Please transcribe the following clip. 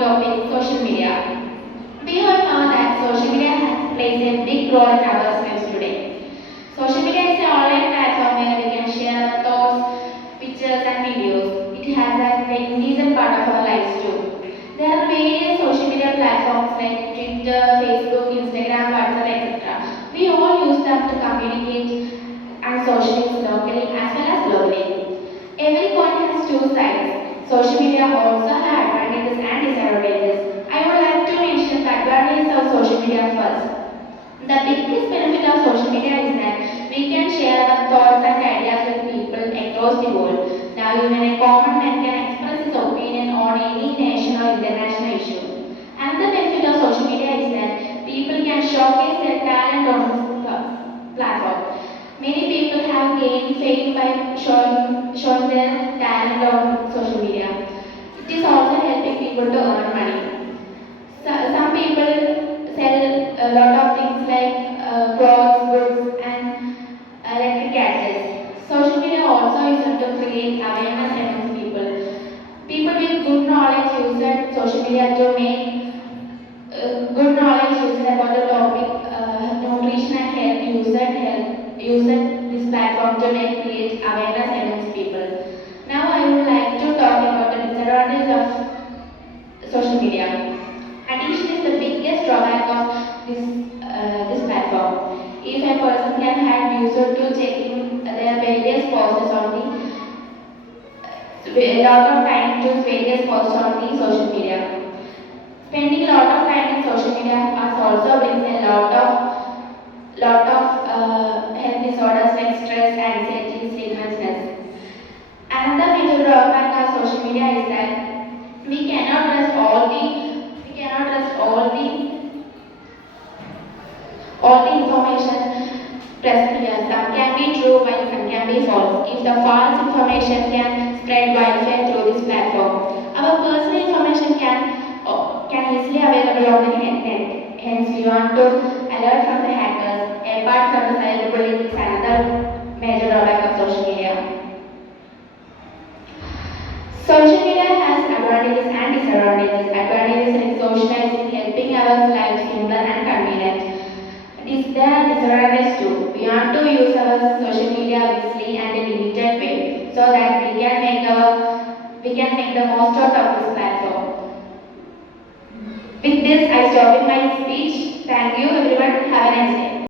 topic social media. We all know that social media plays a big role in our lives today. Social media is an online platform where we can share our thoughts, pictures, and videos. It has an indecent part of our lives too. There are various social media platforms like Twitter, Facebook, Instagram, WhatsApp, etc. We all use them to communicate and socialize locally as well as globally. Every coin has two sides. Social media also have advantages and disadvantages. I would like to mention the advantages of social media first. The biggest benefit of social media is that we can share our thoughts and ideas with people across the world. Now even a common man can express his opinion on any national or international issue. Another benefit of social media is that people can showcase their talent on this platform. Many people have gained fame by showing their talent on social media. It is also helping people to earn money. Some people sell a lot of things like clothes, books, and electric gadgets. Social media also is used to create awareness among people. People with good knowledge use social media to make good knowledge used about the topic nutrition and health use this platform to make create awareness amongst people. Now I would like to talk about the disadvantage of social media. Addiction is the biggest drawback of this platform. If a person can have user to checking their various posts on a lot of time to various posts on the social media. Spending a lot of time in social media also brings a lot of health disorders like stress, anxiety, sleeplessness. Another major drawback of social media is that we cannot trust all the information present here. Some can be true while some can be false. If the false information can spread wildfire through this platform, our personal information can easily available on the net. Hence, we want to alert from the hackers. Apart from the cyberbullying, it's another major drawback of social media. Social media has advantages and disadvantages. Advantages in socializing, helping our lives simpler and convenient. There are disadvantages too. We want to use our social media wisely and in a limited way so that we can make the most out of this platform. With this, I stop in my speech. Thank you everyone. Have a nice day.